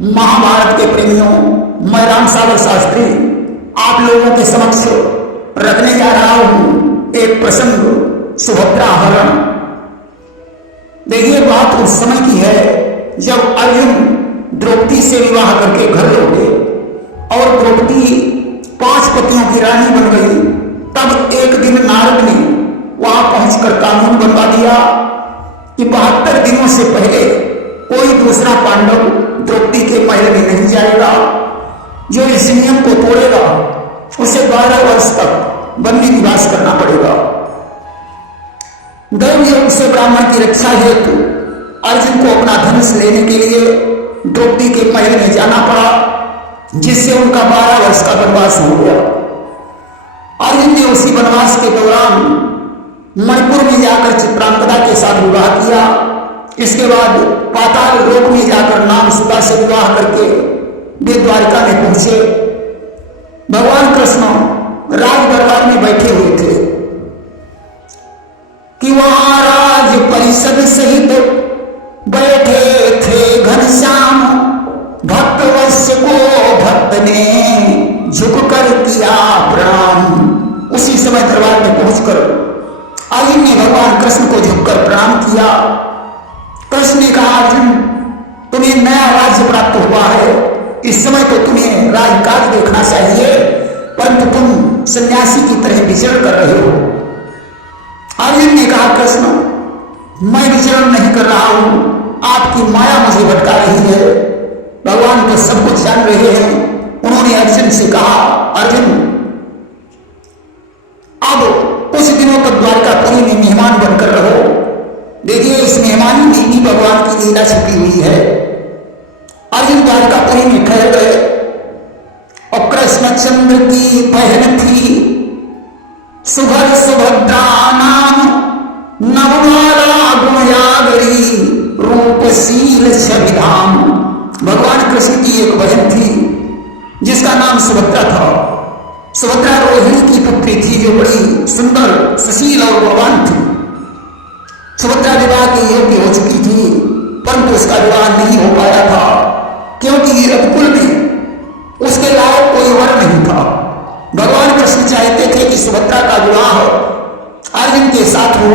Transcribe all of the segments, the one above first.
महाभारत के प्रेमियों, मैं राम सागर शास्त्री आप लोगों के समक्ष रखने जा रहा हूं एक प्रसंग, सुभद्रा हरण। देखिए, बात उस समय की है जब अर्जुन द्रौपदी से विवाह करके घर लौटे और द्रौपदी 5 पतियों की रानी बन गई। तब एक दिन नारद ने वहां पहुंचकर कानून बनवा दिया कि 72 दिनों से पहले कोई दूसरा पांडव द्रौपदी के महल में नहीं जाएगा। जो इस नियम को तोड़ेगा उसे 12 वर्ष तक वन में निवास करना पड़ेगा। दैव योग से ब्राह्मण की रक्षा हेतु अर्जुन को अपना धनुष लेने के लिए द्रौपदी के महल में जाना पड़ा, जिससे उनका 12 वर्ष का वनवास हो गया। अर्जुन ने उसी वनवास के दौरान मणिपुर में जाकर चित्रांगदा के साथ विवाह किया। इसके बाद पाताल लोक में जाकर नाम सुधा से विवाह करके वे द्वारिका में पहुंचे। भगवान कृष्ण राज दरबार में बैठे हुए थे कि वहां राज परिषद सहित बैठे थे घनश्याम। भक्त वश्य को भक्त ने झुककर किया प्रणाम। उसी समय दरबार में पहुंचकर अर्जुन ने भगवान कृष्ण को झुककर प्रणाम किया। कृष्ण ने कहा, अर्जुन तुम्हें नया राज्य प्राप्त हुआ है, इस समय तो तुम्हें राजकाज देखना चाहिए, परंतु तुम सन्यासी की तरह विचरण कर रहे हो। अर्जुन ने कहा, कृष्ण मैं विचरण नहीं कर रहा हूं, आपकी माया मुझे भटका रही है। भगवान तो सब कुछ जान रहे हैं। उन्होंने अर्जुन से कहा, अर्जुन अब कुछ दिनों तक द्वारकापुरी में मेहमान बनकर रहो। देखिए, इस मेहमानी में भी भगवान की लीला छिपी हुई है। अर्जुन द्वारकापुरी में ठहर गए और कृष्णचंद्र की बहन थी सुभर सुभद्रा नाम, नवमाला गुणयागरी रूपशील छविधाम। भगवान कृष्ण की एक बहन थी जिसका नाम सुभद्रा था। सुभद्रा रोहिणी की पुत्री थी जो बड़ी सुंदर, सुशील और बलवान थी। सुभद्रा विवाह के योग्य हो चुकी थी, परंतु उसका विवाह नहीं हो पाया था क्योंकि रघुकुल में उसके लायक कोई वर नहीं था। भगवान कृष्ण चाहते थे कि सुभद्रा का विवाह अर्जुन के साथ हो,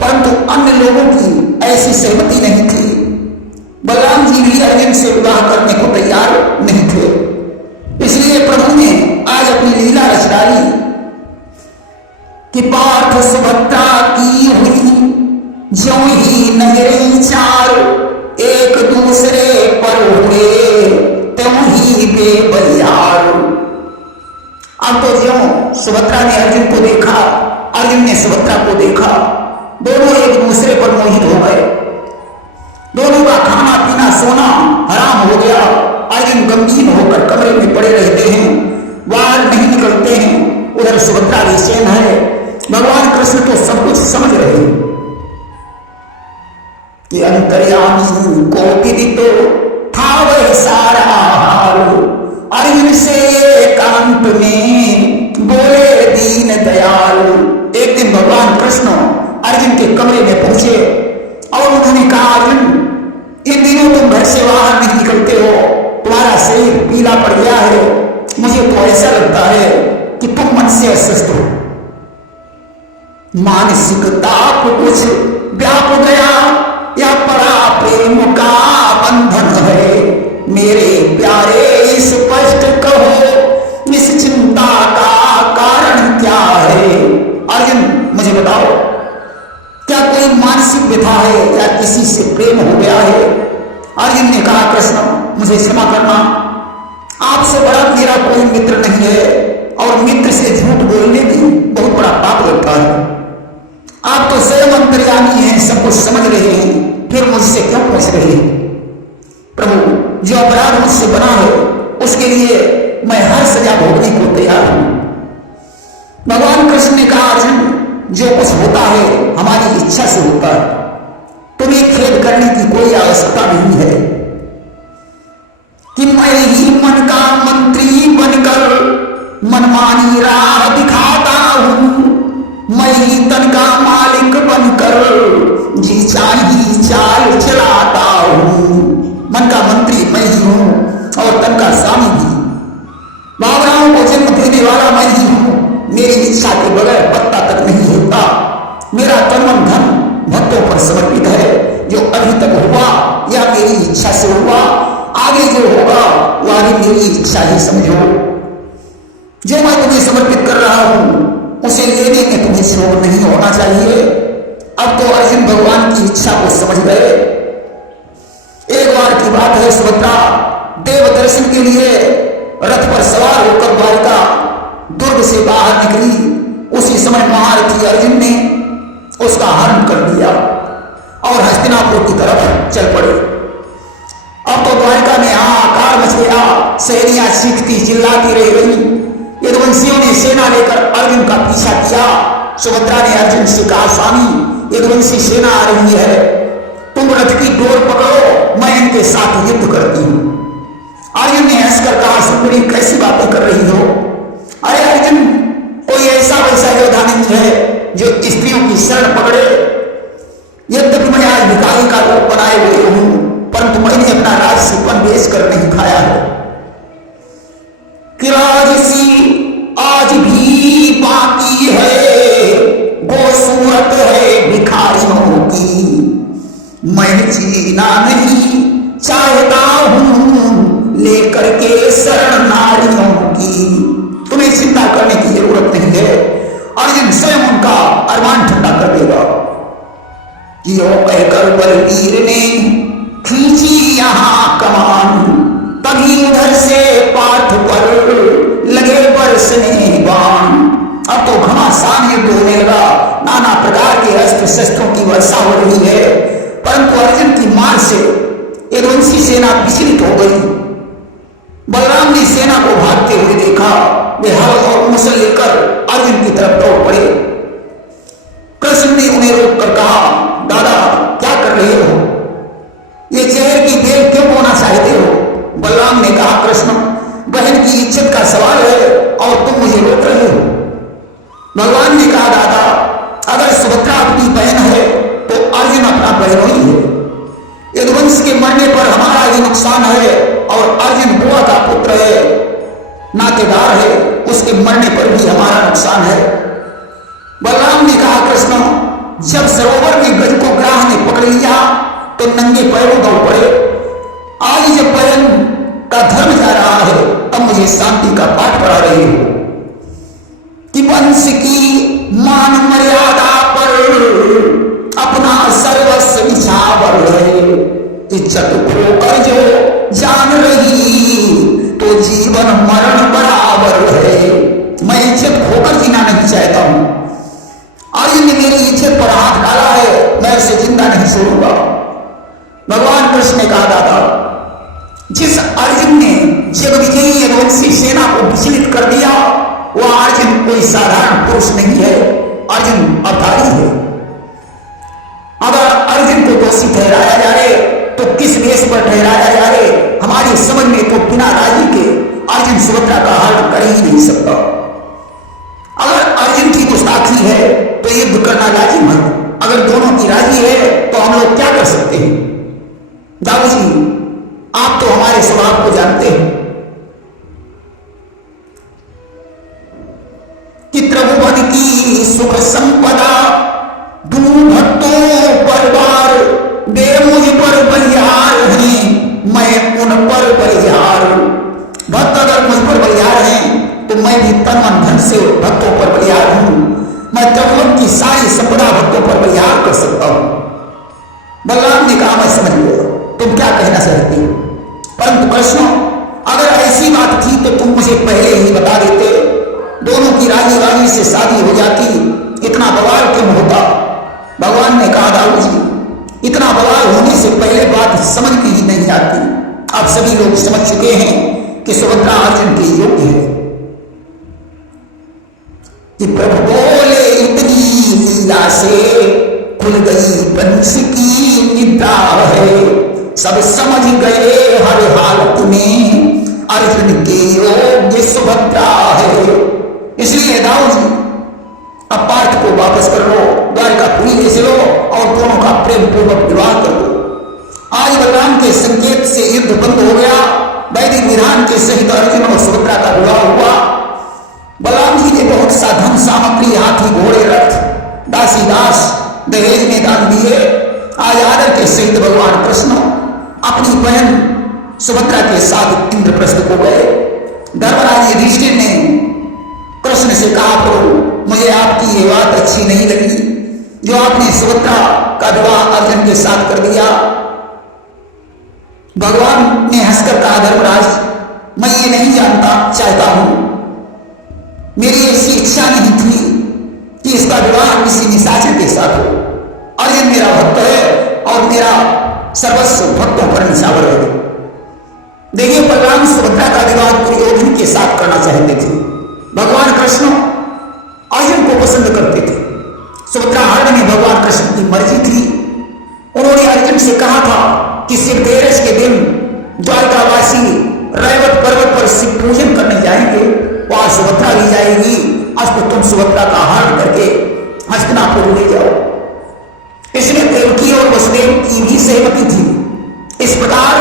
परंतु अन्य लोगों की ऐसी सहमति नहीं थी। बलराम जी भी अर्जुन से विवाह करने को तैयार नहीं थे। इसलिए प्रभु ने आज अपनी लीला रच डाली कि पार्थ सुभद्रा की हुई ज्यों ही नगरी चार, एक दूसरे पर हुए त्यों ही बेबलिहार। अब तो ज्यों सुभद्रा ने अर्जुन को देखा, अर्जुन ने सुभद्रा को देखा, दोनों एक दूसरे पर मोहित हो गए। दोनों का खाना पीना सोना हराम हो गया। अर्जुन गमगीन होकर कमरे में पड़े रहते हैं, बाहर नहीं निकलते हैं। उधर सुभद्रा बेचैन है। भगवान कृष्ण तो सब कुछ समझ रहे हैं कि अंतर्यामी को विदित था वह सारा हाल। अर्जुन से एकांत में बोले दीन दयाल। एक दिन भगवान कृष्ण अर्जुन के कमरे में पहुंचे और उन्होंने कहा, अर्जुन इन दिनों तुम घर से बाहर नहीं निकलते हो, तुम्हारा शरीर पीला पड़ गया है। मुझे तो ऐसा लगता है कि तुम मन से अस्वस्थ हो। मानसिक ताप कुछ व्याप गया या पड़ा प्रेम का बंधन है। मेरे प्यारे स्पष्ट कहो इस चिंता का कारण क्या है। अर्जुन मुझे बताओ, क्या कोई मानसिक व्यथा है या किसी से प्रेम हो गया है? अर्जुन ने कहा, कृष्ण मुझे क्षमा करना, आपसे बड़ा मेरा कोई मित्र नहीं है और मित्र से झूठ बोलने में बहुत बड़ा पाप लगता है। आप तो स्वयं अंतर्यामी हैं, सब कुछ समझ रहे हैं, फिर मुझसे क्यों पूछ रहे हैं? प्रभु, जो अपराध मुझसे बना है उसके लिए मैं हर सजा भोगने को तैयार हूं। भगवान कृष्ण ने कहा, अर्जुन जो कुछ होता है हमारी इच्छा से होता है, तुम्हें खेद करने की कोई आवश्यकता नहीं है कि मैं ही मन का मंत्री बनकर मनमानी राह दिखाता हूं। मैं ही तन का मालिक बनकर जी चाही चाल चलाता हूं। मन का मंत्री मैं ही हूं और तन का स्वामी भी। भावनाओं को जन्म देने वाला मैं ही हूं। मेरी इच्छा के बगैर पत्ता तक नहीं होता। मेरा तन मन धन भक्तों पर समर्पित है। जो अभी तक हुआ या मेरी इच्छा से हुआ, आगे जो होगा वह भी मेरी इच्छा ही समझो। जो मैं तुम्हें समर्पित कर रहा हूं उसे लेने में तुम्हें शोक नहीं होना चाहिए। अब तो अर्जुन भगवान की इच्छा को समझ गए। एक बार की बात है, सुभद्रा देव दर्शन के लिए रथ पर सवार होकर द्वारका दुर्ग से बाहर निकली। उसी समय महारथी अर्जुन ने उसका हरण कर दिया और हस्तिनापुर की तरफ चल पड़े। अब तो द्वारका में हाहाकार मच गया। सहेलियां चीखती चिल्लाती रह गई। यदुवंशियों ने सेना लेकर अर्जुन का पीछा किया। सुभद्रा ने अर्जुन से कहा, स्वामी यदुवंशी सेना आ रही है, तुम रथ की डोर पकड़ो, मैं इनके साथ युद्ध करती हूं। अर्जुन ने हंसकर कहा, सुंदरी कैसी बातें कर रही हो? अरे अर्जुन, कोई ऐसा वैसा योद्धा नहीं है जो स्त्रियों की शरण पकड़े। यद्यपि मैं आज भिखारी का रूप बनाए हुए हूं, परंतु मैंने अपना राजसीपन बेच कर नहीं खाया है। कि राजसी आज भी बाकी है, वो सूरत है भिखारियों की। मैं जीना नहीं चाहता हूं लेकर के शरण नारियों की। तुम्हें चिंता करने की जरूरत नहीं है। अर्जुन स्वयं उनका अरमान ठंडा कर देगा। यो कहकर बलवीर ने खींची यहां कमान, तभी उधर से पार्थ पर लगे बरसने बाण। अब तो घमासान युद्ध होने लगा। नाना प्रकार के अस्त्र शस्त्रों की वर्षा हो रही है, परंतु अर्जुन की मार से यदुवंशी सेना विचलित हो गई। बलराम ने सेना को भागते हुए देखा। वे हल और मुसल लेकर अर्जुन की तरफ दौड़ पड़े। कृष्ण ने उन्हें रोककर कहा, दादा क्या कर रहे हो? ये जहर की बेल क्यों बोना चाहते हो? बलराम ने कहा, कृष्ण बहन की इज्जत का सवाल है और तुम मुझे रोक रहे हो। भगवान ने कहा, दादा अगर सुभद्रा अपनी बहन है तो अर्जुन अपना बहनोई है। यदुवंश के मरने पर हमारा ही नुकसान है और अर्जुन बुआ का पुत्र है, नातेदार है, उसके मरने पर भी हमारा नुकसान है। बलराम ने कहा, कृष्ण जब सरोवर में गज को ग्राह ने पकड़ लिया तो नंगे पैरों दौड़ पड़े। आज जब बहन का धर्म जा रहा है तब मुझे शांति का पाठ पढ़ा रही हो कि वंश की मान मर्यादा पर अपना सर्वस्व निछावर है। इज्जत खोकर जो जान रही तो जीवन मरण बराबर है। मैं इज्जत खोकर जीना नहीं चाहता हूं। अर्जुन ने मेरी इज्जत पर हाथ डाला है, मैं उसे जिंदा नहीं छोड़ूंगा। भगवान कृष्ण ने कहा, दादा जिस अर्जुन ने जगविजयी यदुवंशी सेना को विचलित कर दिया वह अर्जुन कोई साधारण पुरुष नहीं है, अर्जुन अवतारी है। अगर अर्जुन को दोषी ठहराया जाए तो किस बेस पर ठहराया जाए? हमारी समझ में तो बिना राजी के अर्जुन सुभद्रा का हरण कर ही नहीं सकता। अगर अर्जुन की गुस्ताखी है तो युद्ध करना लाजिम है। अगर दोनों की राजी है तो हम लोग क्या कर सकते हैं? दाऊ जी आप तो हमारे स्वभाव को जानते हैं कि त्रिभुवन की सुख संपदा दूर भक्तों पर बार दे मुझ पर बलिहार हैं, मैं उन पर बलिहार। भक्त अगर मुझ पर बलिहार हैं तो मैं भी तन मन धन से भक्तों पर बलिहार हूं। मैं त्रिभुवन की सारी संपदा भक्तों पर बलिहार कर सकता हूं। बलराम ने कहा, मैं समझ गया तुम क्या कहना चाहते हो, परंतु कृष्ण अगर ऐसी बात थी तो तुम मुझे पहले ही बता देते, दोनों की राजी राजी से शादी हो जाती, इतना बवाल क्यों होता? भगवान ने कहा, दाऊ जी इतना बवाल होने से पहले बात समझ में ही नहीं आती। अब सभी लोग समझ चुके हैं कि सुभद्रा अर्जुन के योग्य है। कि प्रभु बोले इतनी लीला से खुल गई वंश की निद्रा है, सब समझ गए हर हालत में अर्जुन के योग्य सुभद्रा है। इसलिए दाऊ जी अब पार्थ को वापस कर लो, द्वारिका पूरी ले चलो और दोनों का प्रेम पूर्वक विवाह कर दो। आज बलराम के संकेत से युद्ध बंद हो गया। वैदिक विधान के सहित अर्जुन और सुभद्रा का विवाह हुआ। बलराम जी ने बहुत सा धन सामग्री, हाथी घोड़े रथ दासी दास दहेज में दान दिए। आज आदर के सहित भगवान कृष्ण अपनी बहन सुभद्रा के साथ इंद्रप्रस्थ को गए। धर्मराज युधिष्ठिर ने कृष्ण से कहा, प्रभु मुझे आपकी ये बात अच्छी नहीं लगी जो आपने सुभद्रा का विवाह अर्जुन के साथ कर दिया। भगवान ने हंसकर कहा, धर्मराज मैं ये नहीं जानता चाहता हूं, मेरी ऐसी इच्छा नहीं थी कि इसका विवाह किसी निशाचर के साथ हो। अर्जुन मेरा भक्त है और मेरा सर्वस्व भक्तों पर निशावर है। देखिए, बलराम सुभद्रा का विवाह दुर्योधन के साथ करना चाहते थे। भगवान कृष्ण अर्जुन को पसंद करते थे। सुभद्रा हरण में भगवान कृष्ण की मर्जी थी। उन्होंने अर्जुन से कहा था कि शिव तेरस के दिन द्वारकावासी रैवत पर्वत पर शिव पूजन करने जाएंगे, वहां सुभद्रा भी जाएगी। आज तो तुम सुभद्रा का हरण करके हस्तिनापुर ले जाओ। इसमें देवकी और वसुदेव की भी सहमति थी। इस प्रकार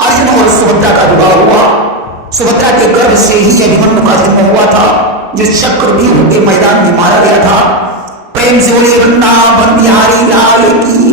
अर्जुन और सुभद्रा का विवाह हुआ। सुभद्रा के गर्भ से ही अभिमन्यु का जन्म हुआ था, जो चक्रव्यूह के मैदान में मारा गया था। प्रेम से बोलिए वृंदावन बिहारी लाल की